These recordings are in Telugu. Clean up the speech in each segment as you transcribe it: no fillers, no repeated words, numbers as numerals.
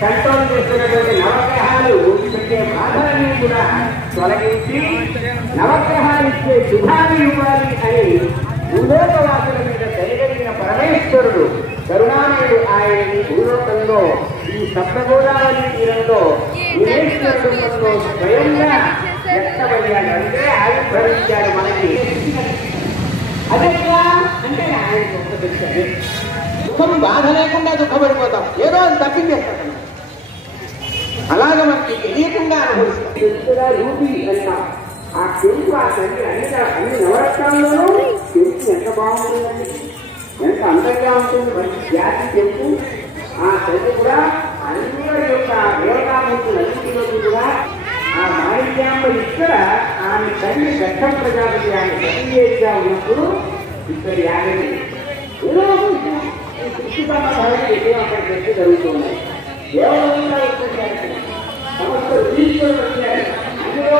కంట్రోల్ చేస్తున్నటువంటి నవగ్రహాలు పెట్టే బాధలన్నీ కూడా తొలగించి నవగ్రహాలు ఇచ్చే శుభాన్ని ఇవ్వాలి అని భూలోకవాసుల మీద దయగలిగిన పరమేశ్వరుడు కరుణామయుడు ఆయనని భూలోకంలో ఈ సప్తగోదావరి తీరంలో వినేశ్వరుడు స్వయంగా వ్యక్తమయ్యాడు. అంటే ఆవిర్భవించాడు మనకి. అదేగా అంటే ఆయన గొప్ప దుఃఖం బాధ లేకుండా దుఃఖపడిపోతాం, ఏదో అది తప్పించేస్తాం. అలాగే మనకి తెలియకుండా అనుభవిస్తాం. రూపి అంటాం. ఆ చెంపు ఆ తండ్రి అన్ని నవరత్నాల్లోనూ చెంపు ఎంత బాగుంటుందండి, ఎంత అందంగా ఉంటుంది. మంచి జాతి చెంపు. ఆ తండ్రి కూడా అందరి యొక్క దేవతామూర్తులన్నింటిలోకి కూడా ఆ మాణిక్యాంబ ఇక్కడ ఆమె తండ్రి దక్ష ప్రజాపతి ఆమె సతీయేగా ఉన్నప్పుడు ఇక్కడ యాగం అక్కడ చర్చ జరుగుతున్నాయి. దేవాలయంలో సమస్త ఈశ్వరుడు వచ్చారు. అందులో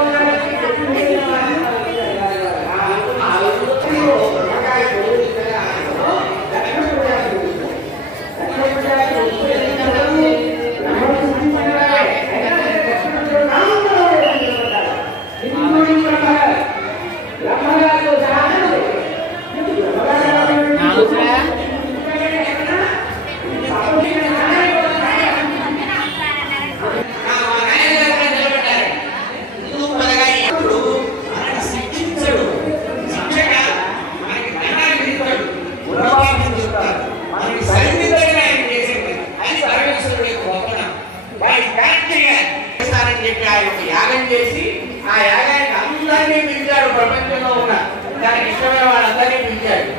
యాగం చేసి ఆ యాగానికి అందరినీ పిలిచాడు. ప్రపంచంలో ఉన్న దానికి ఇష్టమైన వాళ్ళందరినీ పిలిచాడు.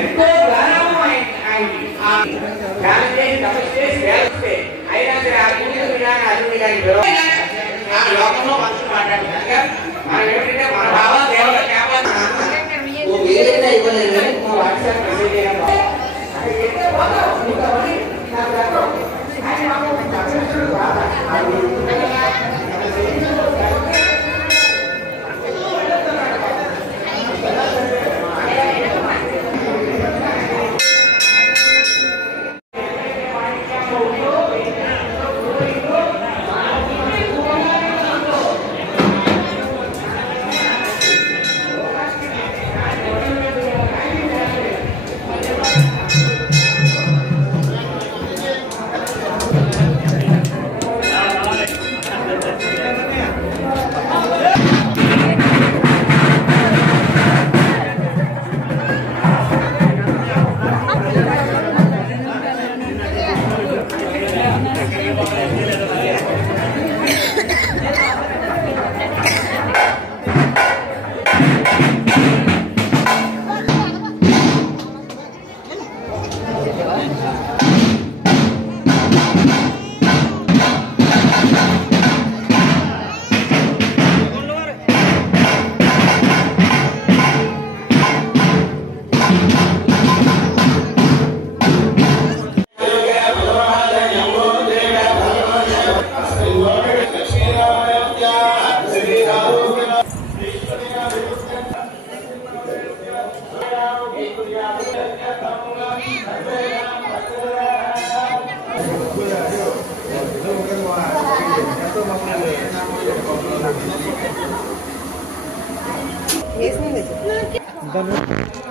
ఎంతో ప్రారంభం ఆయనకి యాగం చేసి తపస్సు చేసి వేస్తే అయినా సరే ఆ పూజలు అర్జునుడి గారికి ఆ లోకంలో మనుషులు మాట్లాడుతున్నారు. మనం ఏమిటంటే మన భావం దేవత ఏదైనా ఇవ్వలేదు కానీ మా వాట్సాప్ మెసేజ్ చేయడం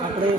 అప్పుడే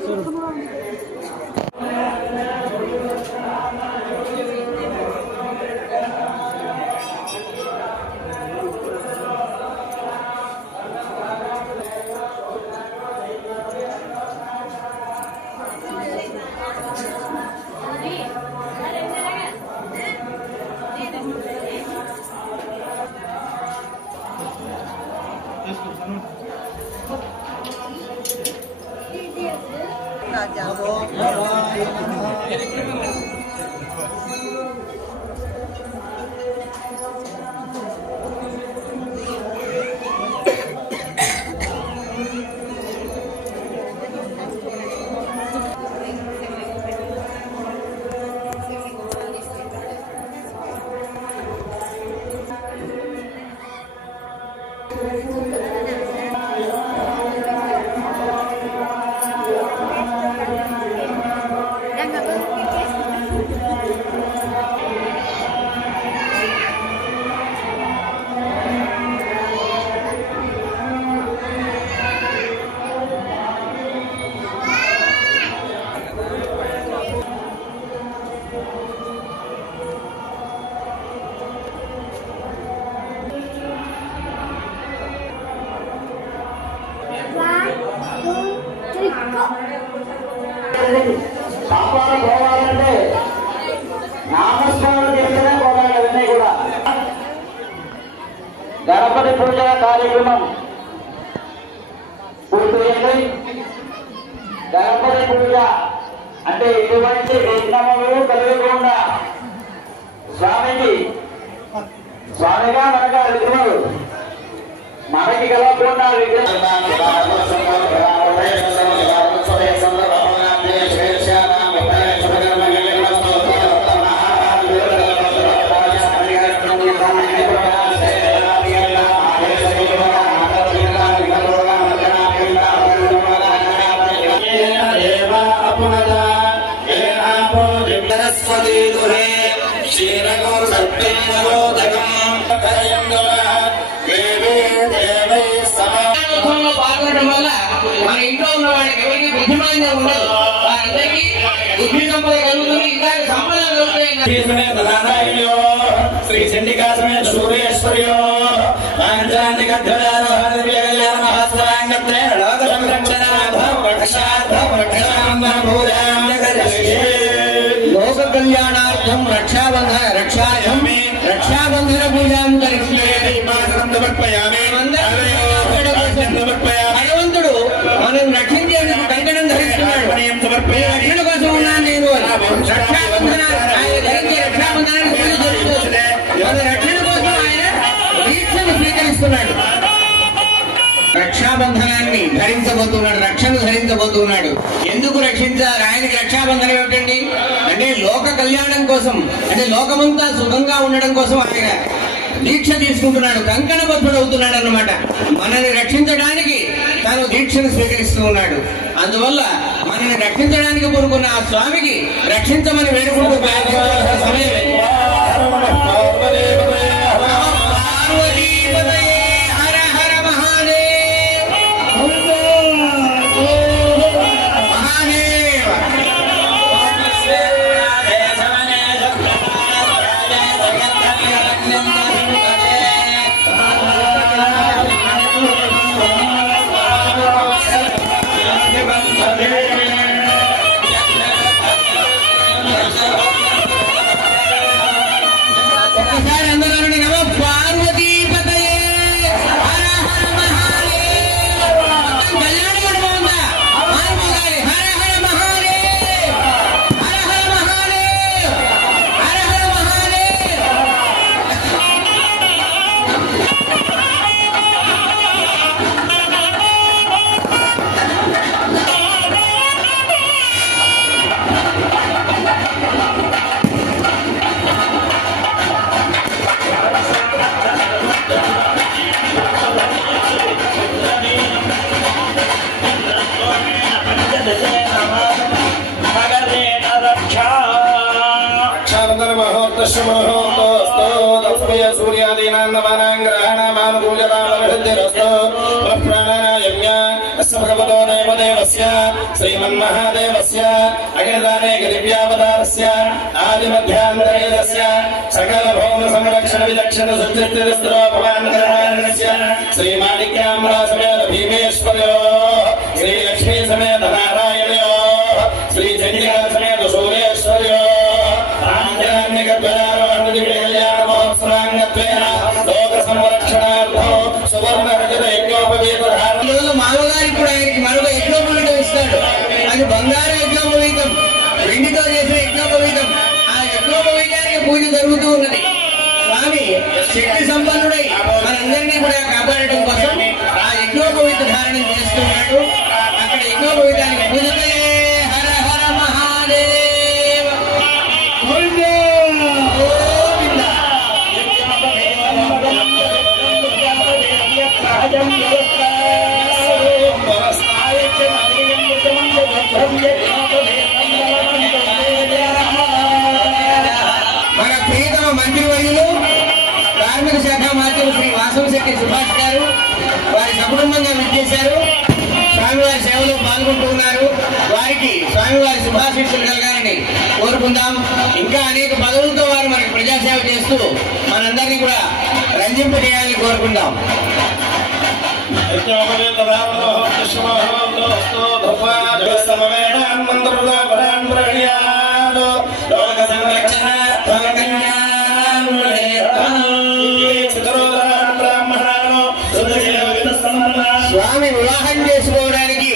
Đang ngập పాపాలు పోవాలంటే నామస్మరణ చేస్తేనే పోవాలి. అవన్నీ కూడా గణపతి పూజ కార్యక్రమం పూర్తయింది. గణపతి పూజ అంటే ఎటువంటి విఘ్నములు కలగకుండా స్వామిగా మనగా విఘ్నములు మనకి కలగకుండా పాల్గొనడం వల్ల మన ఇంట్లో ఉన్న వాళ్ళకి ఎవరికి బుద్ధిమాన్యం ఉండదు. వారందరికీ బుద్ధి సంపద కలుగుతుంది, ఇలాంటి సంపద కలుగుతాయి. శ్రీ చండికా సమేత సూర్యేశ్వర్యో లోక కళ్యాణార్థం రక్షాబంధన పూజాం భగవంతుడు మనం రక్షించేందుకు కంకణం ధరిస్తున్నాడు. రక్షణ కోసం ఉన్నాను నేను. రక్షాబంధన ఆయన ధరించి రక్షాబంధనాన్ని మన రక్షణ కోసం ఆయన దీక్షను స్వీకరిస్తున్నాడు. రక్షాబంధనాన్ని ధరించబోతున్నాడు, రక్షణ ధరించబోతున్నాడు. ఎందుకు రక్షించాలి? ఆయనకి రక్షాబంధనం ఏమిటండి అంటే లోక కళ్యాణం కోసం, అంటే లోకమంతా సుఖంగా ఉండడం కోసం ఆయన దీక్ష తీసుకుంటున్నాడు, కంకణబద్ధుడు అవుతున్నాడు అన్నమాట. మనల్ని రక్షించడానికి తాను దీక్షను స్వీకరిస్తూ ఉన్నాడు. అందువల్ల మనల్ని రక్షించడానికి కోరుకున్న ఆ స్వామికి రక్షించమని వేడుకుంటూ సమయమే. శ్రీమన్మహాదేవస్య అఖిలదానే గిరివ్యావతారస్య ఆదిమధ్యాంతరేదస్య సకల భౌమ సంరక్షణ విలక్షణ సుచిత్రస్త్రోపమానస్య శ్రీమాణిక్యామ్రా సమేత భీమేశ్వర్యో శ్రీలక్ష్మీ సమేత నారాయణయో శ్రీ చండికా సమేత సూర్యేశ్వర్యో లోక సంరక్షణార్థం సువర్ణ రజత యజ్ఞోపవీత మామగారికి కూడా ఆయనకి మరొక యజ్ఞోపవీతం ఇస్తాడు. అది బంగారు యజ్ఞోపవీతం, వెండితో చేసిన యజ్ఞోపవీతం. ఆ యజ్ఞోపవీతానికి పూజ జరుగుతూ ఉన్నది. స్వామి శక్తి సంపన్నుడై మనందరినీ కూడా కాపాడటం కోసం ఆ యజ్ఞోపవీత ధారణం చేస్తున్నాడు. అక్కడ యజ్ఞోపవీతానికి పూజతే హర హర మహాదేవ మన ప్రియతమ మంత్రివర్యులు కార్మిక శాఖ మంత్రులు శ్రీ వాసవశెట్టి సుభాష్ గారు వారి సకుటుంబంగా విచ్చేశారు. స్వామివారి సేవలో పాల్గొంటున్నారు. వారికి స్వామివారి శుభాశీస్సులు కలగాలని కోరుకుందాం. ఇంకా అనేక పదవులతో వారు మనకి ప్రజాసేవ చేస్తూ మనందరినీ కూడా రంజింపజేయాలని కోరుకుందాం. యజ్ఞోపవేత రామో దశమో దోస్తో ధర్మా సమవేదాన్ మంత్రుల చేసుకోవడానికి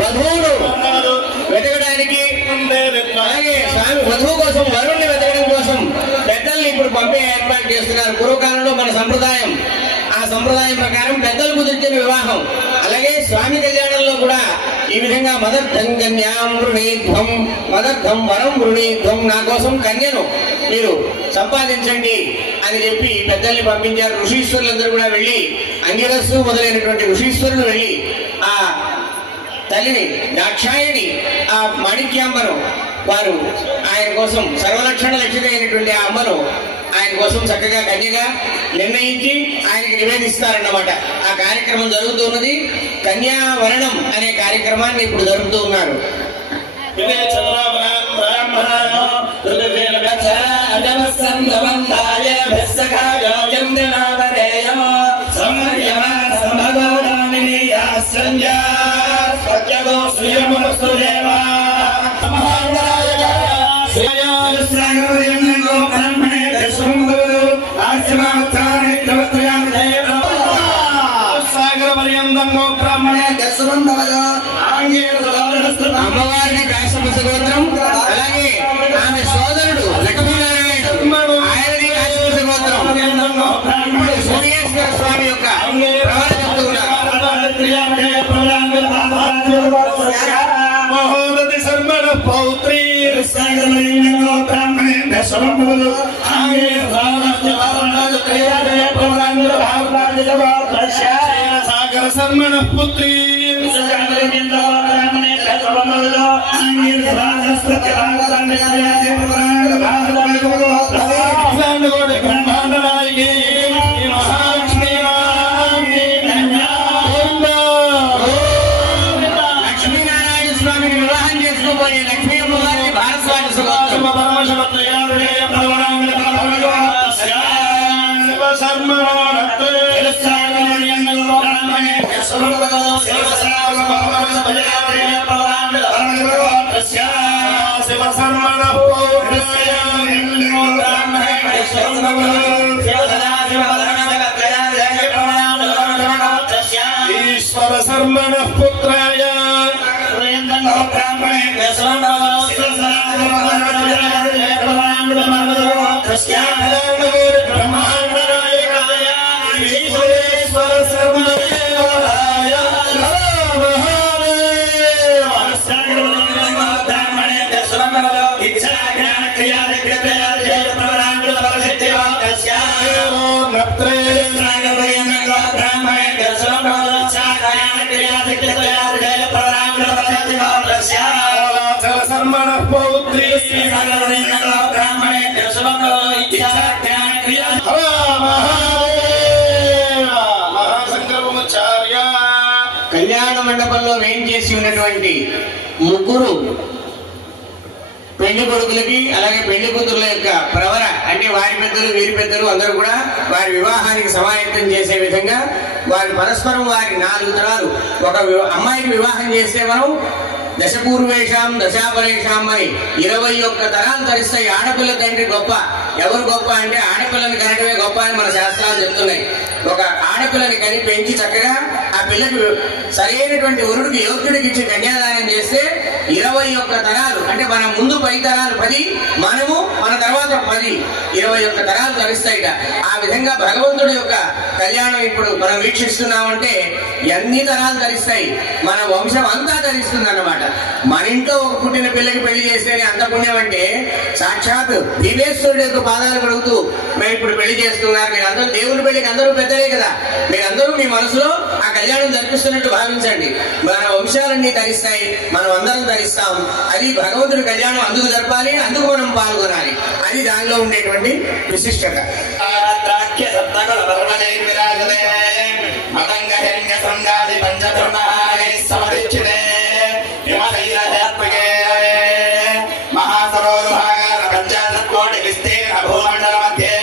వధువును వెతకడానికి, అలాగే స్వామి వధువు కోసం వరుణ్ణి వెతకడం కోసం పెద్దల్ని ఇప్పుడు పంపే ఏర్పాటు చేస్తున్నారు. పూర్వకాలంలో మన సంప్రదాయం, ఆ సంప్రదాయం ప్రకారం పెద్దలు కుదిర్చిన వివాహం. అలాగే స్వామి కళ్యాణంలో కూడా ఈ విధంగా మదర్థం కన్యాం వృణీధ్వం, మదర్థం వరం వృణీధ్వం, నా కోసం కన్యను మీరు సంపాదించండి అని చెప్పి పెద్దల్ని పంపించారు. ఋషీశ్వరులందరూ కూడా వెళ్ళి, అంగిరస్సు మొదలైనటువంటి ఋషీశ్వరులు వెళ్ళి ఆ తల్లిని దాక్షాయణి, ఆ మాణిక్యామ్మను వారు ఆయన కోసం సర్వలక్షణ లక్షిత అయినటువంటి ఆ అమ్మను ఆయన కోసం చక్కగా కన్యగా నిర్ణయించి ఆయనకి నివేదిస్తారన్నమాట. ఆ కార్యక్రమం జరుగుతున్నది. కన్యావరణం అనే కార్యక్రమాన్ని ఇప్పుడు జరుపుతూ ఉన్నారు. అమ్మవారిని కాశ్యప గోత్రం, అలాగే ఆమె సోదరుడు లక్ష్మీనారాయణుడు, ఆయనది కాశ్యప గోత్రం. ఇప్పుడు సూర్యేశ్వర స్వామి యొక్క ప్రవర చెప్తున్నారు. పౌత్రి సాగర శర్మణ పుత్రి లక్ష్మీనారాయణ స్వామిని వివాహం చేసుకోబోయే లక్ష్మీ అమ్మవారి భారస్వామి ఈశ్వర శర్మణ పుత్రాయ శర్మణ పౌత్రి మహాసంకల్పముచార్య. కళ్యాణ మండపంలో వేయించేసి ఉన్నటువంటి ముగ్గురు పెళ్లి కొడుకులకి, అలాగే పెళ్లి కూతురుల యొక్క ప్రవర అంటే వారి పెద్దలు వీరి పెద్దలు అందరూ కూడా వారి వివాహానికి సమాయత్తం చేసే విధంగా వారి పరస్పరం వారి 4 తరాలు, ఒక అమ్మాయికి వివాహం చేస్తే మనం దశపూర్వేషాం దశాపరేషాం అని 21 తరాలు తరిస్తాయి. ఆడపిల్ల తండ్రి గొప్ప. ఎవరు గొప్ప అంటే ఆడపిల్లని కనటమే గొప్ప అని మన శాస్త్రాలు చెప్తున్నాయి. ఒక ఆడపిల్లని కని పెంచి చక్కగా ఆ పిల్లకి సరైనటువంటి వరుడికి యోగ్యుడికి ఇచ్చి కన్యాదానం చేస్తే 21 తరాలు అంటే మన ముందు 10 తరాలు 10, మనము మన తర్వాత 10, 21 తరాలు తరిస్తాయిట. ఆ విధంగా భగవంతుడి యొక్క కళ్యాణం ఇప్పుడు మనం వీక్షిస్తున్నామంటే ఎన్ని తరాలు తరిస్తాయి, మన వంశం అంతా తరిస్తుంది అన్నమాట. మన ఇంట్లో పుట్టిన పిల్లకి పెళ్లి చేస్తేనే అంత పుణ్యం అంటే సాక్షాత్ భీమేశ్వరుడు యొక్క పాదాలు కడుగుతూ మేము ఇప్పుడు పెళ్లి చేస్తున్నారు. మీరు అందరూ దేవుని పెళ్లికి అందరూ పెద్దలే కదా, మీరందరూ మీ మనసులో ఆ కళ్యాణం జరిపిస్తున్నట్టు భావించండి. మన వంశాలన్నీ తరిస్తాయి, మనం అందరం తరిస్తాం. అది భగవంతుడి కళ్యాణం అందుకు జరపాలి, అందుకు మనం పాల్గొనాలి. అది దానిలో ఉండేటువంటి విశిష్టత. మహాసరోరుభాగార పంచాశత్కోటి విస్తీర్ణ భూమండల మధ్యే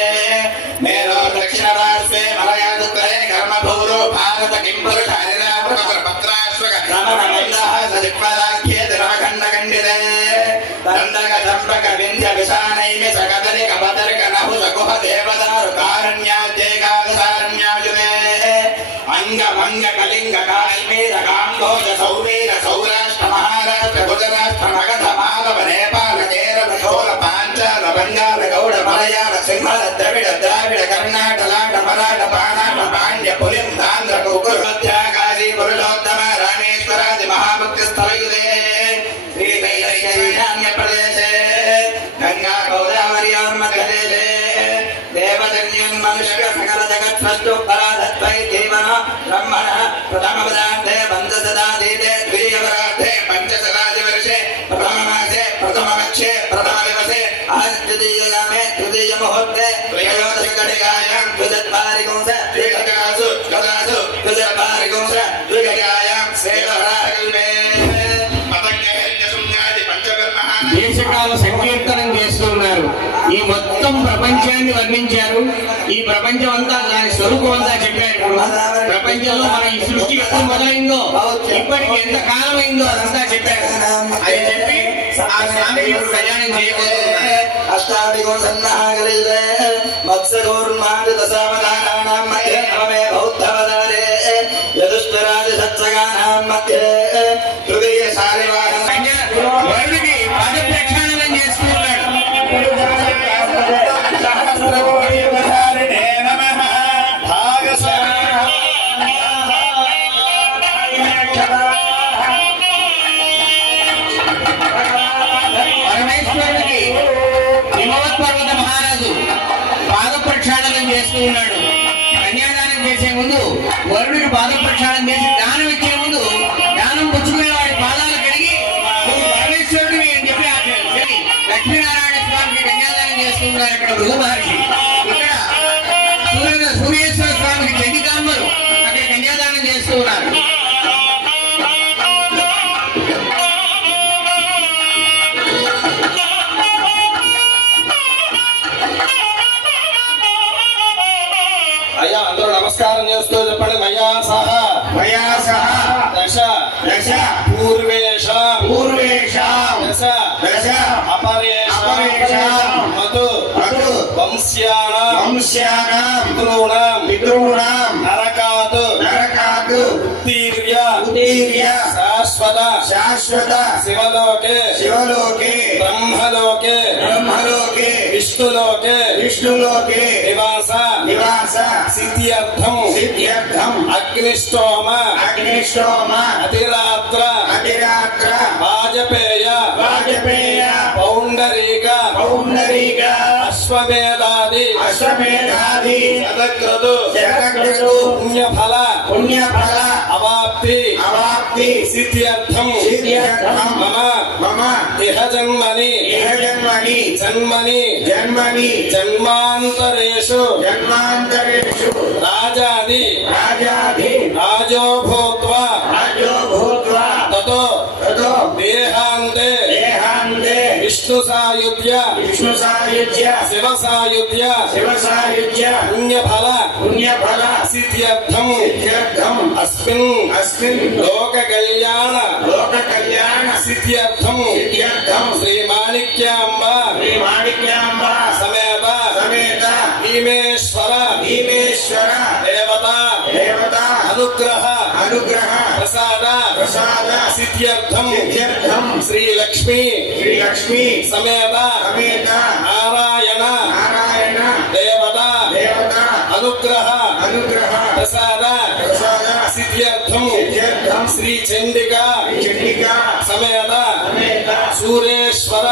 మేలో దక్షిణ రాష్ట్రే మలయాదుత్తరే కర్మభూరో భారత కింపురుష హరిరామృత పత్రాశ్వక సజిత్పదాఖ్యే దినమఖండఖండితే దండక దంపక వింధ్య విషానైమి సకదరిక బదరిక నహు సకుహ దేవదారు కారణ్యాద్యేకాదశారణ్యాయుతే అంగ మంగ కళింగ కాశ్మీర కామ నిర్మల ద్రవిడ ద్రావిడ కర్ణాట లాట మరాఠ పాణాట పాండ్య పులిందాంధ్ర కుకుర్మధ్యాకాశీ పురుషోత్తమ రామేశ్వరాది మహాభక్తి స్థలయుదే శ్రీశైలైశాన్య ప్రదేశే గంగా గోదావర్యోర్మధ్యదేశే దేవజన్యం మనుష్య సకల జగత్ సృష్టు పరాధత్వై జీవన బ్రహ్మణ ప్రథమ పదార్థే పంచశతాధీతే ద్వితీయ పదార్థే పంచశతాది వర్షే ప్రథమ మాసే ప్రథమ పక్షే ప్రథమ దివసే ద్వితీయయామే ద్వితీయ ముహూర్తే త్రయోదశ ఘటికాయాం ద్విజద్వారికుంస ద్విఘటికాసు గదాసు ద్విజద్వారికుంస ద్విఘటికాయాం సేవరాగల్మే దేశకాల సంకీర్తనం చేస్తున్నారు. ఈ మొత్తం ప్రపంచాన్ని వర్ణించారు. ఈ ప్రపంచం అంతా దాని స్వరూపం అంతా చెప్పారు. ప్రపంచంలో మన ఈ సృష్టి ఎప్పుడు మొదలైందో ఇప్పటికి ఎంత కాలమైందో అదంతా చెప్పారు. అది చెప్పి ఆ స్వామి ప్రయాణం చేయబోతున్నారు. అష్టాదిగుణ సన్నాహగలిదే మత్స్యగోర్మాది దశావతారాణాం మధ్యే నవమే బౌద్ధవతారే యదుష్ఠరాది సత్సగానాం మధ్యే తృతీయ శాలివాహన వరుడికి పద ప్రక్షాళనం చేస్తున్నాడు. పరమేశ్వరుడికి హిమవత్ పర్వత మహారాజు పాద ప్రక్షాళనం చేస్తూ ఉన్నాడు. కన్యాదానం చేసే ముందు వరుడికి పాద ప్రక్షాళన చేసి దానం ఇచ్చే ముందు దానం పుచ్చుకునే వాడి పాదాలు కడిగి నువ్వు పరమేశ్వరుడివి అని చెప్పి లక్ష్మీనారాయణ స్వామికి కన్యాదానం చేస్తున్నారు. ఇక్కడ మృగ మహర్షి, ఇక్కడ సూర్యేశ్వర స్వామికి చండికాంబరు అక్కడ కన్యాదానం చేస్తూ ఉన్నారు. అయ్యా అందరూ నమస్కారం చేస్తూ చెప్పండి. మయా సహ దశ దశ పూర్వేష దశ అపరేష మధు వంశ్యానాం పితॄణాం నరకాత్ ఉత్తీర్య శాశ్వత శివలోకే బ్రహ్మలోకే విష్ణులోకే నివాస సిద్ధ్యర్థం అగ్నిష్టోమ అతిరాత్ర వాజపేయ పౌండరీక అశ్వమేధాది శతక్రతు పుణ్యఫల అవాప్తి సిద్ధ్యర్థం మమ ఇహ జన్మని జన్మాంతరేషు రాజో భూత్వా తతో దేహాంతే విష్ణు సాయుధ్య శివ సాయుధ్య పుణ్యఫల సిద్ధ్యర్థం అస్మిన్ లోక కళ్యాణ సిద్ధ్యర్థం శ్రీమాణిక్యాంబ సమేత భీమేశ్వర దేవత అనుగ్రహ ప్రసాద సిద్ధ్యర్థం శ్రీలక్ష్మీ సమేత నారాయణ దేవత అనుగ్రహ ప్రసాద సిద్ధ్యర్థం శ్రీ చండికా సమేత సూరేశ్వర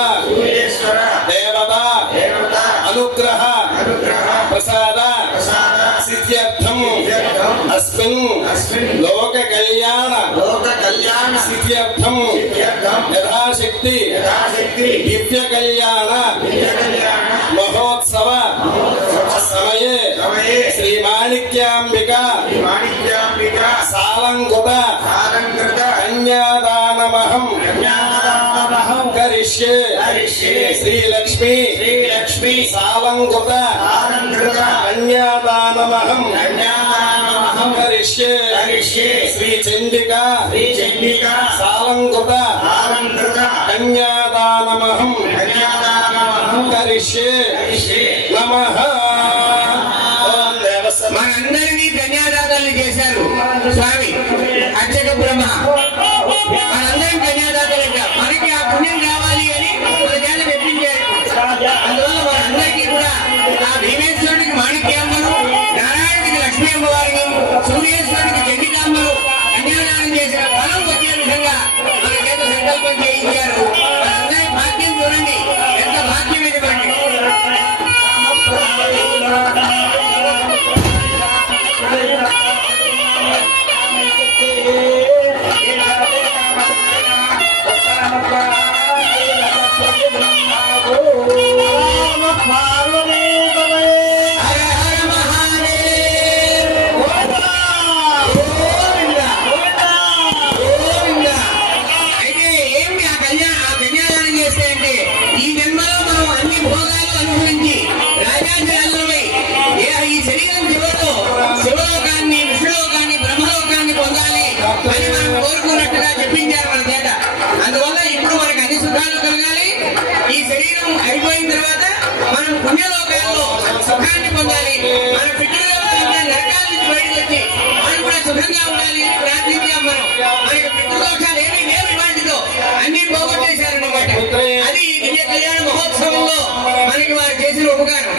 దేవత అనుగ్రహ ప్రసాద సిద్ధ్యర్థం అస్మిన్ లోక కళ్యాణ సిద్ధ్యర్థం యథాశక్తి దివ్య కళ్యాణ మహోత్సవ సమయే శ్రీమాణిక్యాంబిక సాలంకృత కన్యాదానమహం కరిష్యే శ్రీలక్ష్మీ సాలంకృత కన్యాదానమహం కరిష్యే శ్రీ చండికా సాలంకృత కన్యాదానమహం కరిష్యే నమః. మనందరినీ కన్యాదాతల్ని చేశారు స్వామి అర్చక బ్రహ్మ. మనందరం కన్యాదాతలుగా మనకి ఆ పుణ్యం కావాలి అని మన చేత మెప్పించారు. అందువల్ల మనందరికీ కూడా ఆ కార్యక్రమం చేయించారు. భాగ్యం చూడండి, ఎంత భాగ్యం ఇవ్వండి. అందువల్ల ఇప్పుడు మనకి అన్ని సుఖాలు కలగాలి. ఈ శరీరం అయిపోయిన తర్వాత మనం పుణ్యలోకాల్లో సుఖాన్ని పొందాలి. మన పితృలోకాన్ని నరకాల నుంచి బయటకు వచ్చి మనం కూడా సుఖంగా ఉండాలి ప్రార్థించాం. మనకి పితృదోషాలు ఏమీ లేవు, ఇవాటితో అన్ని పోగొట్టేశారన్నమాట. అది ఈ దివ్య కళ్యాణ మహోత్సవంలో మనకి వారు చేసిన ఉపకారం.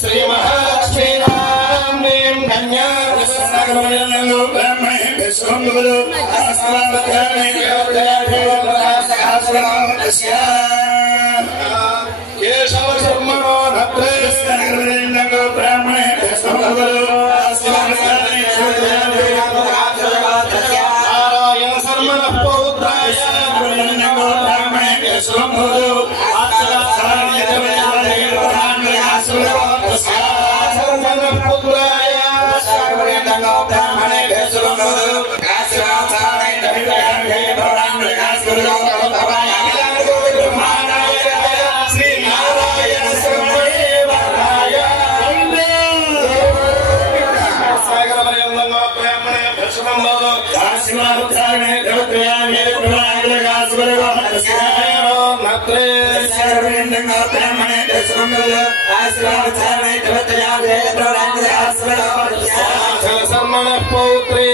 శ్రీ మహాలక్ష్మీ కేశవ శర్మణో బ్రాహ్మణే నారాయణ శర్మణ పౌత్రాయ శర్మణ పౌత్రే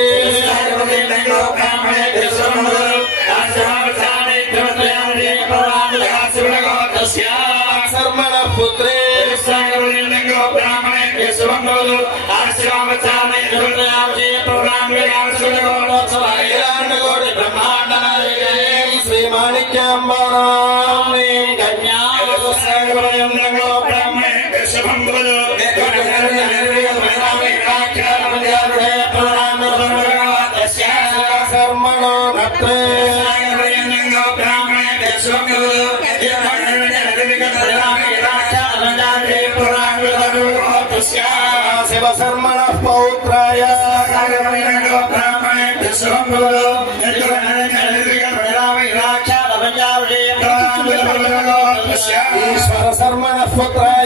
శర్మణ పుత్రే శ్రీ మాణిక్యాంబా శివ శర్మణ పౌత్రాయ ఈశ్వర శర్మణ పుత్రాయ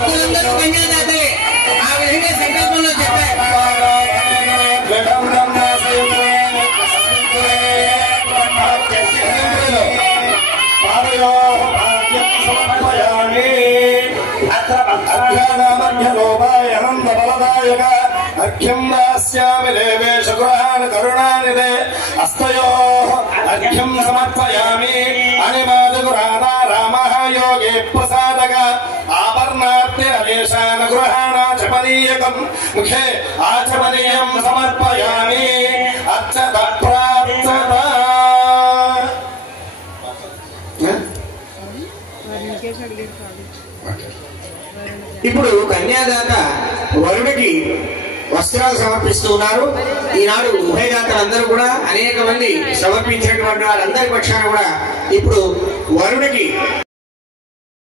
భక్తులందరూ కన్యాదాతే ఆ విధంగా సంకల్పంలో చెప్పారు. అర్ఘ్యం దాస్యామి దేవేశ గృహాన్ కరుణానిదే అస్తయోః అర్ఘ్యం సమర్పయామి అనిమాదగురానా రామః యోగే ప్రసాదక ఆభరణార్తిరదేశాన గృహాణాచమనీయకం ముఖే ఆచమనీయం సమర్పయామి అర్చత ప్రార్థత. ఇప్పుడు కన్యాదాత వరుడికి వస్త్రాలు సమర్పిస్తూ ఉన్నారు. ఈనాడు ఉభయదాతలందరూ కూడా అనేక మంది సమర్పించినటువంటి వాళ్ళందరి పక్షాన కూడా ఇప్పుడు వరుడికి